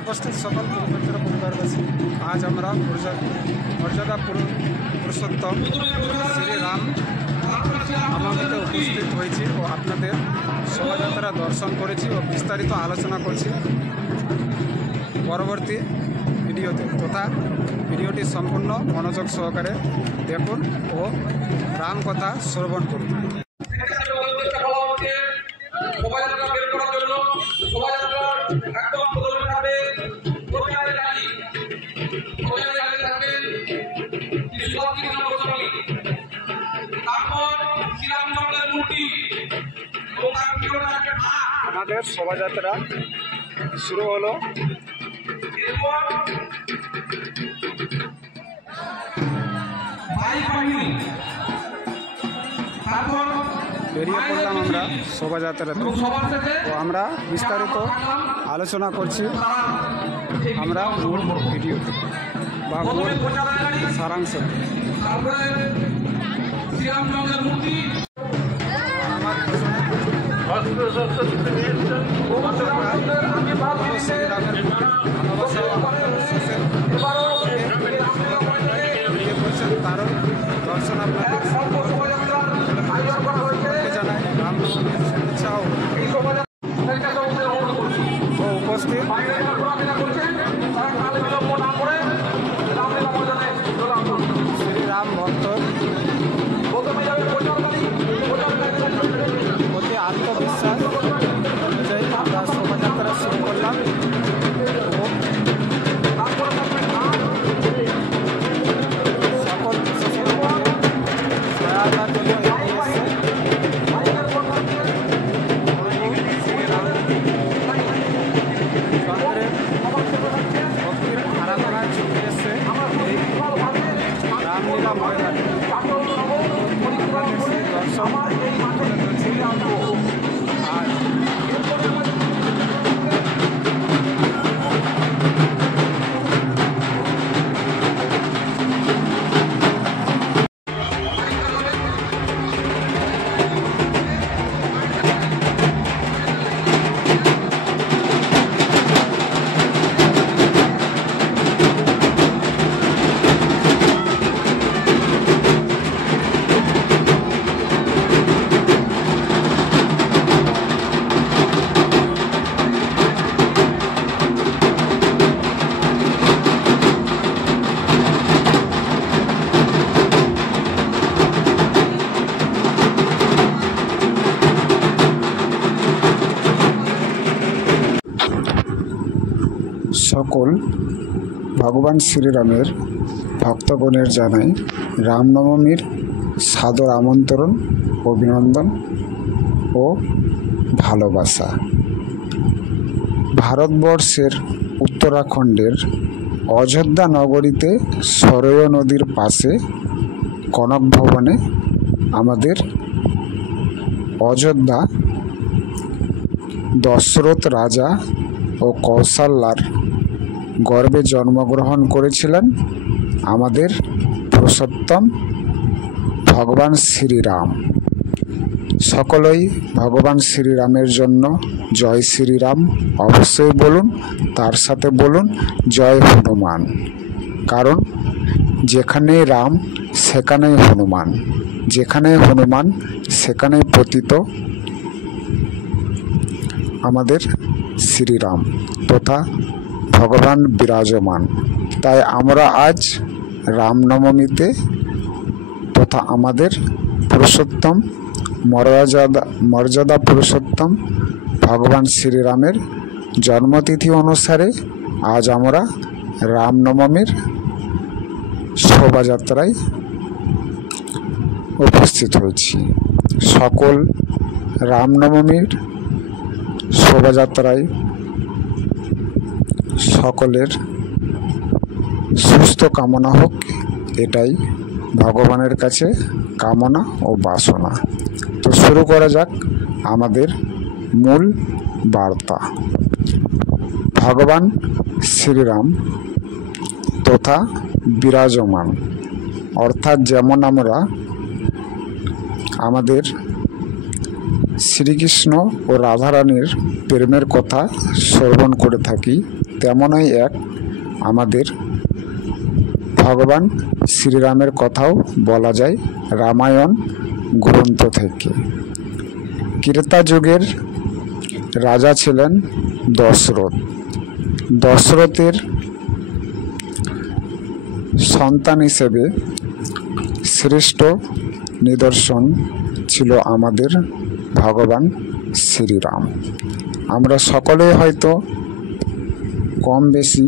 উপস্থিত সকল গুরুমিত্র পরিবারবাসী, আজ আমরা মর্যাদা পুরুষোত্তম শ্রীরাম নবমীতে উপস্থিত হয়েছি ও আপনাদের শোভাযাত্রা দর্শন করেছি ও বিস্তারিত আলোচনা করছি পরবর্তী ভিডিওতে। তথা ভিডিওটি সম্পূর্ণ মনোযোগ সহকারে দেখুন ও রাম কথা শ্রবণ করুন। আমাদের শোভাযাত্রা শুরু হলো। বেরিয়ে পড়লাম আমরা শোভাযাত্রাতে ও আমরা বিস্তারিত আলোচনা করছি আমরা মূল ভিডিওতে বা মূল সারাংশ। কারণ দর্শন আপনাদের জানাই রামনবমীর শুভেচ্ছা ও উপস্থিত শ্রীরাম ভক্ত অতি আত্মবিশ্বাস অনুযায়ী আমরা শোভাযাত্রা শুরু করলাম ও সকল সহায়তার জন্য এগিয়ে ভক্তির আরাধনায় ছুটে এসছে এই রামলীলা ময়দানে দর্শন আর সকল ভগবান শ্রীরামের ভক্তগণের জানাই রামনবমীর সাদর আমন্ত্রণ, অভিনন্দন ও ভালোবাসা। ভারতবর্ষের উত্তরাখণ্ডের অযোধ্যা নগরীতে সরয়ূ নদীর পাশে কনক ভবনে আমাদের অযোধ্যা দশরথ রাজা ও কৌশল্যার গর্ভে জন্মগ্রহণ করেছিলেন আমাদের পুরুষোত্তম ভগবান শ্রীরাম। সকলেই ভগবান শ্রীরামের জন্য জয় শ্রীরাম অবশ্যই বলুন, তার সাথে বলুন জয় হনুমান। কারণ যেখানেই রাম সেখানেই হনুমান, যেখানে হনুমান সেখানেই পতিত আমাদের শ্রীরাম তথা ভগবান বিরাজমান। তাই আমরা আজ রামনবমীতে তথা আমাদের পুরুষোত্তম মর্যাদা পুরুষোত্তম ভগবান শ্রীরামের জন্মতিথি অনুসারে আজ আমরা রামনবমীর শোভাযাত্রায় উপস্থিত হয়েছি। সকল রামনবমীর শোভাযাত্রায় সকলের সুস্থ কামনা হোক, এটাই ভগবানের কাছে কামনা ও বাসনা। তো শুরু করা যাক আমাদের মূল বার্তা। ভগবান শ্রীরাম তথা বিরাজমান, অর্থাৎ যেমন আমরা আমাদের শ্রীকৃষ্ণ ও রাধারানীর প্রেমের কথা শ্রবণ করে থাকি, তেমনই এক আমাদের ভগবান শ্রীরামের কথাও বলা যায় রামায়ণ গ্রন্থ থেকে। ত্রেতা যুগের রাজা ছিলেন দশরথ। দশরথের সন্তান হিসেবে শ্রেষ্ঠ নিদর্শন ছিল আমাদের ভগবান শ্রীরাম। আমরা সকলেই হয়তো কম বেশি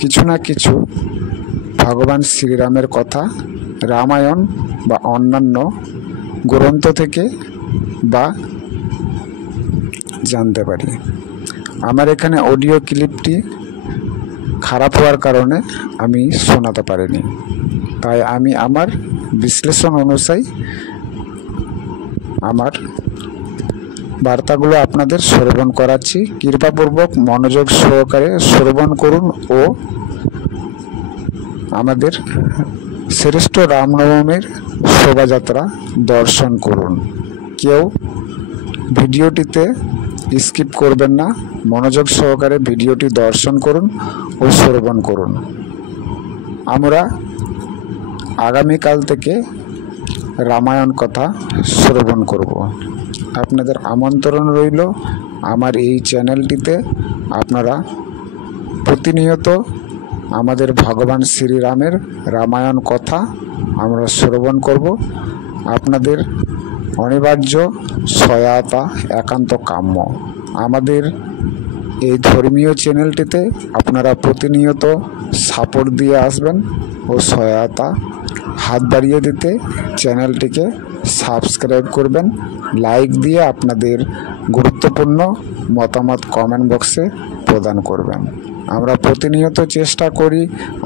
কিছু না কিছু ভগবান শ্রীরামের কথা রামায়ণ বা অন্যান্য গ্রন্থ থেকে বা জানতে পারি। আমার এখানে অডিও ক্লিপটি খারাপ হওয়ার কারণে আমি শোনাতে পারিনি, তাই আমি আমার বিশ্লেষণ অনুযায়ী আমার বার্তাগুলো আপনাদের শ্রবণ করাচ্ছি। কৃপাপূর্বক মনোযোগ সহকারে শ্রবণ করুন ও আমাদের শ্রেষ্ঠ রামনবমীর শোভাযাত্রা দর্শন করুন। কেউ ভিডিওটিতে স্কিপ করবেন না, মনোযোগ সহকারে ভিডিওটি দর্শন করুন ও শ্রবণ করুন। আমরা আগামীকাল থেকে রামায়ণ কথা শ্রবণ করব। আপনাদের আমন্ত্রণ রইল আমার এই চ্যানেলটিতে। আপনারা প্রতিনিয়ত আমাদের ভগবান শ্রীরামের রামায়ণ কথা আমরা শ্রবণ করব। আপনাদের অনিবার্য সহায়তা একান্ত কাম্য। আমাদের এই ধর্মীয় চ্যানেলটিতে আপনারা প্রতিনিয়ত সাপোর্ট দিয়ে আসবেন ও সহায়তা হাত বাড়িয়ে দিতে চ্যানেলটিকে সাবস্ক্রাইব করবেন, লাইক দিয়ে আপনাদের গুরুত্বপূর্ণ মতামত কমেন্ট বক্সে প্রদান করবেন। আমরা প্রতিনিয়ত চেষ্টা করি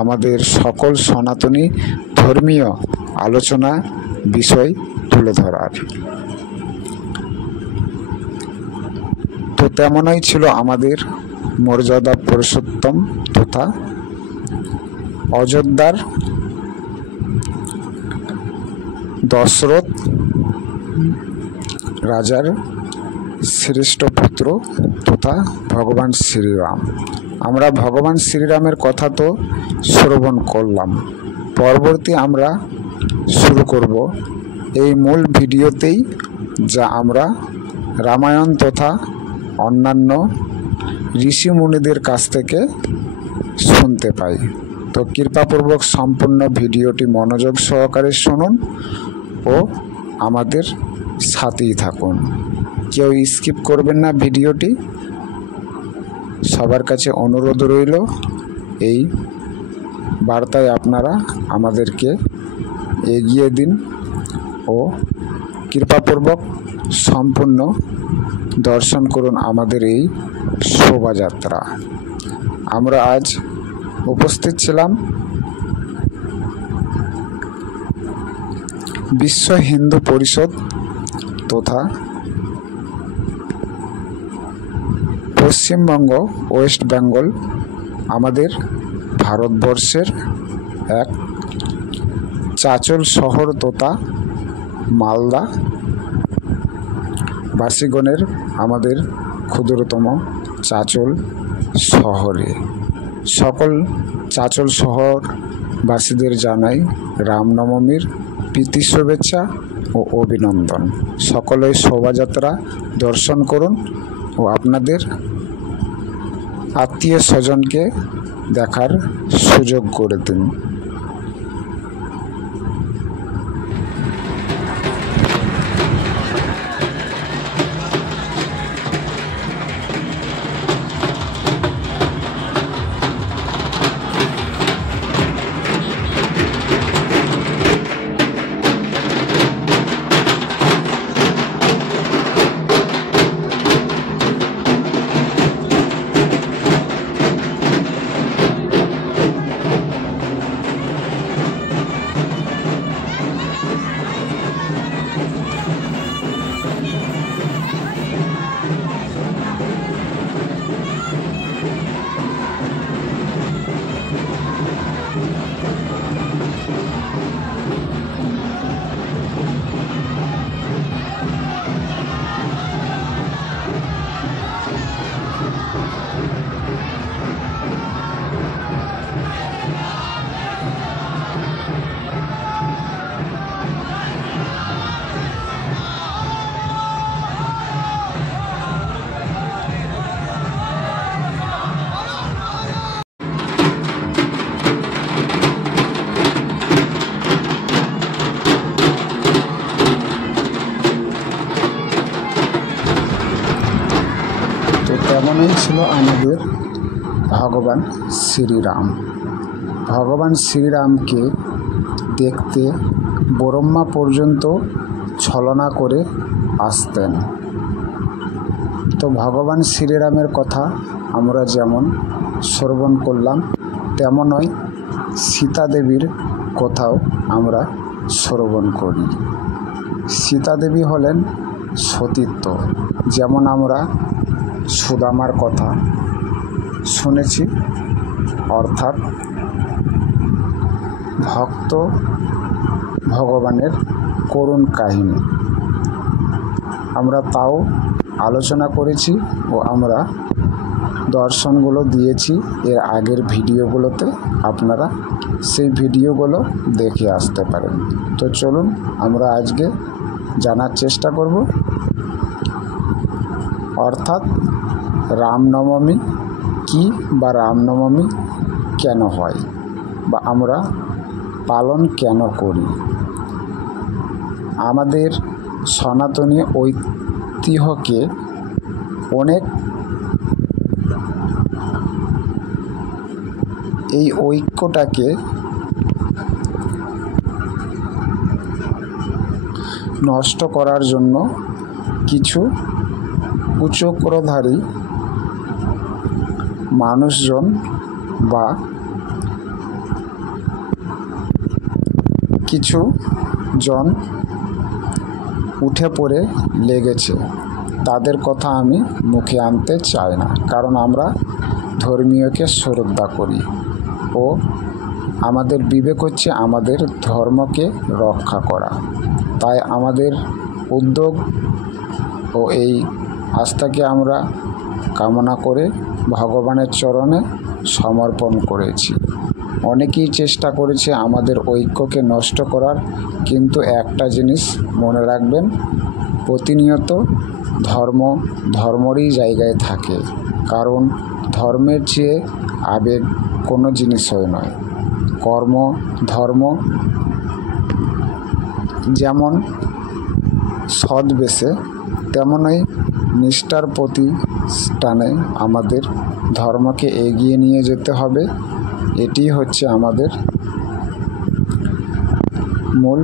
আমাদের সকল সনাতনী ধর্মীয় আলোচনা বিষয় তুলে ধরার। তো তেমনই ছিল আমাদের মর্যাদা পুরুষোত্তম তথা অযোধ্যার দশরথ রাজার শ্রেষ্ঠ পুত্র তথা ভগবান শ্রীরাম। আমরা ভগবান শ্রীরামের কথা তো শ্রবণ করলাম, পরবর্তী আমরা শুরু করব এই মূল ভিডিওতেই যা আমরা রামায়ণ তথা অন্যান্য ঋষি মুনিদের কাছ থেকে শুনতে পাই। তো কৃপাপূর্বক সম্পূর্ণ ভিডিওটি মনোযোগ সহকারে শুনুন ও আমাদের সাথেই থাকুন। কেউ স্কিপ করবেন না ভিডিওটি। সবার কাছে অনুরোধ রইল এই বার্তায় আপনারা আমাদেরকে এগিয়ে দিন ও কৃপাপূর্বক সম্পূর্ণ দর্শন করুন আমাদের এই শোভাযাত্রা। আমরা আজ উপস্থিত ছিলাম বিশ্ব হিন্দু পরিষদ তথা পশ্চিমবঙ্গ ওয়েস্ট বেঙ্গল আমাদের ভারতবর্ষের এক চাঁচল শহর তথা মালদা বাসীগণের আমাদের ক্ষুদ্রতম চাঁচল শহরে সকল চাঁচল শহরবাসীদের জানাই রামনবমীর প্রীতি শুভেচ্ছা ও অভিনন্দন। সকলেই শোভাযাত্রা দর্শন করুন ও আপনাদের আত্মীয় স্বজনকে দেখার সুযোগ করে দিন। হলো আমাদের ভগবান শ্রীরাম। ভগবান শ্রীরামকে দেখতে ব্রহ্মা পর্যন্ত ছলনা করে আসতেন। তো ভগবান শ্রীরামের কথা আমরা যেমন শ্রবণ করলাম, তেমনই সীতা দেবীর কথাও আমরা শ্রবণ করি। সীতা দেবী হলেন সতীত্ব। যেমন আমরা সুদামার কথা শুনেছি, অর্থাৎ ভক্ত ভগবানের করুণ কাহিনী, আমরা তাও আলোচনা করেছি ও আমরা দর্শনগুলো দিয়েছি এর আগের ভিডিওগুলোতে। আপনারা সেই ভিডিওগুলো দেখে আসতে পারেন। তো চলুন আমরা আজকে জানার চেষ্টা করব, অর্থাৎ রামনবমী কি বা রামনবমী কেন হয় বা আমরা পালন কেন করি। আমাদের সনাতনী ঐতিহ্যকে অনেক এই ঐক্যটাকে নষ্ট করার জন্য কিছু কুচক্রধারী মানুষজন বা কিছু জন উঠে পড়ে লেগেছে। তাদের কথা আমি মুখে আনতে চাই না, কারণ আমরা ধর্মীয়কে শ্রদ্ধা করি ও আমাদের বিবেক হচ্ছে আমাদের ধর্মকে রক্ষা করা। তাই আমাদের উদ্যোগ ও এই আস্থাকে আমরা কামনা করে ভগবানের চরণে সমর্পণ করেছি। অনেকেই চেষ্টা করেছে আমাদের ঐক্যকে নষ্ট করার, কিন্তু একটা জিনিস মনে রাখবেন, প্রতিনিয়ত ধর্ম ধর্মেরই জায়গায় থাকে, কারণ ধর্মের চেয়ে আবেগ কোনো জিনিসই নয়। কর্ম ধর্ম যেমন সদ্বেষে, তেমনই নিষ্ঠার প্রতিষ্ঠানে আমাদের ধর্মকে এগিয়ে নিয়ে যেতে হবে। এটি হচ্ছে আমাদের মূল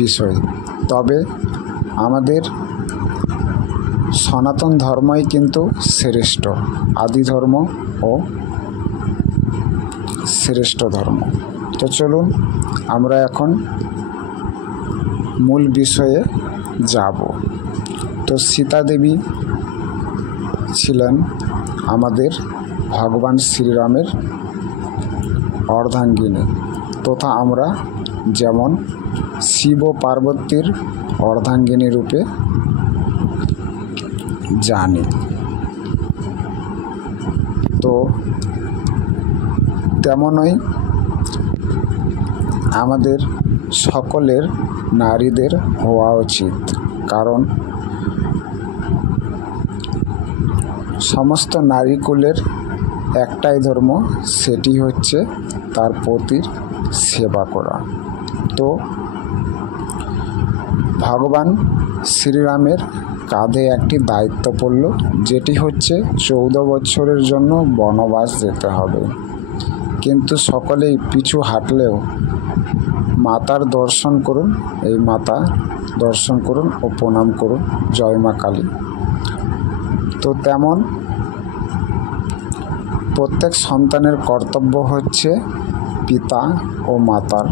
বিষয়। তবে আমাদের সনাতন ধর্মই কিন্তু শ্রেষ্ঠ, আদি ধর্ম ও শ্রেষ্ঠ ধর্ম। তো চলুন আমরা এখন মূল বিষয়ে যাব। তো সীতা দেবী ছিলেন আমাদের ভগবান শ্রীরামের অর্ধাঙ্গিনী, তথা আমরা যেমন শিব ও পার্বতীর অর্ধাঙ্গিনী রূপে জানি। তো তেমনই আমাদের সকলের নারীদের হওয়া উচিত, কারণ সমস্ত নারীকুলের একটাই ধর্ম, সেটি হচ্ছে তার পতির সেবা করা। তো ভগবান শ্রীরামের কাঁধে একটি দায়িত্ব পড়ল, যেটি হচ্ছে 14 বছরের জন্য বনবাস যেতে হবে। কিন্তু সকলেই পিছু হাঁটলেও মাতার দর্শন করুন, এই মাতা দর্শন করুন ও প্রণাম করুন, জয় মা কালী। তো তেমন প্রত্যেক সন্তানের কর্তব্য হচ্ছে পিতা ও মাতার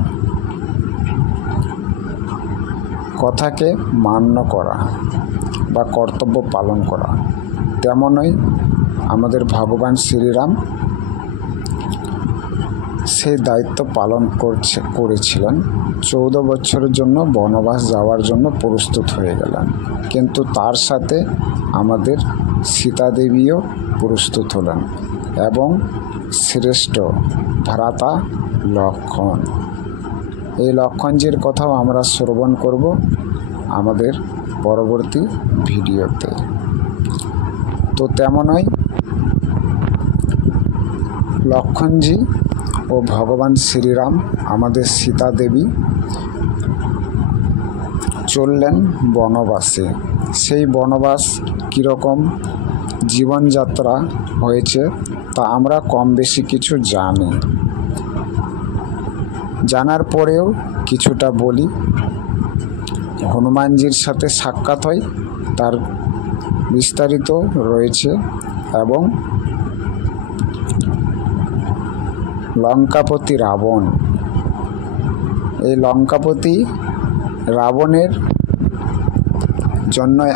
কথাকে মান্য করা বা কর্তব্য পালন করা। তেমনই আমাদের ভগবান শ্রীরাম সেই দায়িত্ব পালন করেছিলেন। 14 বছরের জন্য বনবাস যাওয়ার জন্য প্রস্তুত হয়ে গেলেন, কিন্তু তার সাথে আমাদের সীতা দেবীও প্রস্তুত হলেন এবং শ্রেষ্ঠ ভ্রাতা লক্ষ্মণ। এই লক্ষ্মণজির কথাও আমরা শ্রবণ করব আমাদের পরবর্তী ভিডিওতে। তো তেমনই লক্ষ্মণজি ও ভগবান শ্রীরাম, আমাদের সীতা দেবী চললেন বনবাসে। সেই বনবাস কীরকম জীবনযাত্রা হয়েছে তা আমরা কম বেশি কিছু জানি। জানার পরেও কিছুটা বলি। হনুমানজির সাথে সাক্ষাৎ হয়, তার বিস্তারিত রয়েছে, এবং লঙ্কাপতি রাবণ, এই লঙ্কাপতি রাবণের জন্যই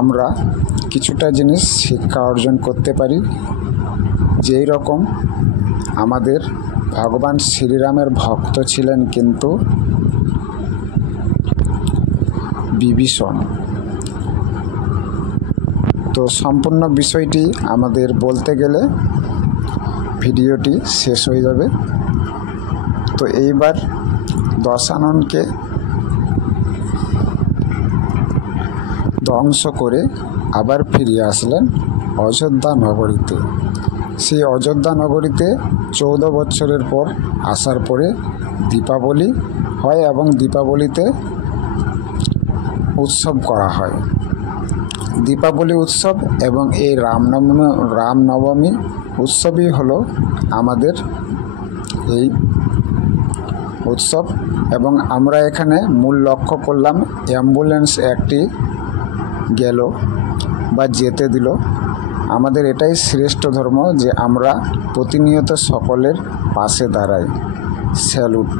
আমরা কিছুটা জিনিস শিক্ষা অর্জন করতে পারি। যেই রকম আমাদের ভগবান শ্রীরামের ভক্ত ছিলেন কিন্তু বিভীষণ। তো সম্পূর্ণ বিষয়টি আমাদের বলতে গেলে ভিডিওটি শেষ হয়ে যাবে। তো এইবার দশাননকে ধ্বংস করে আবার ফিরে আসলেন অযোধ্যা নগরীতে। সেই অযোধ্যা নগরীতে 14 বছরের পর আসার পরে দীপাবলি হয় এবং দীপাবলিতে উৎসব করা হয়। দীপাবলি উৎসব এবং এই রামনবমী উৎসবই হলো আমাদের এই উৎসব। এবং আমরা এখানে মূল লক্ষ্য করলাম অ্যাম্বুলেন্স একটি গেল বা যেতে দিল। আমাদের এটাই শ্রেষ্ঠ ধর্ম যে আমরা প্রতিনিয়ত সকলের পাশে দাঁড়াই। স্যালুট।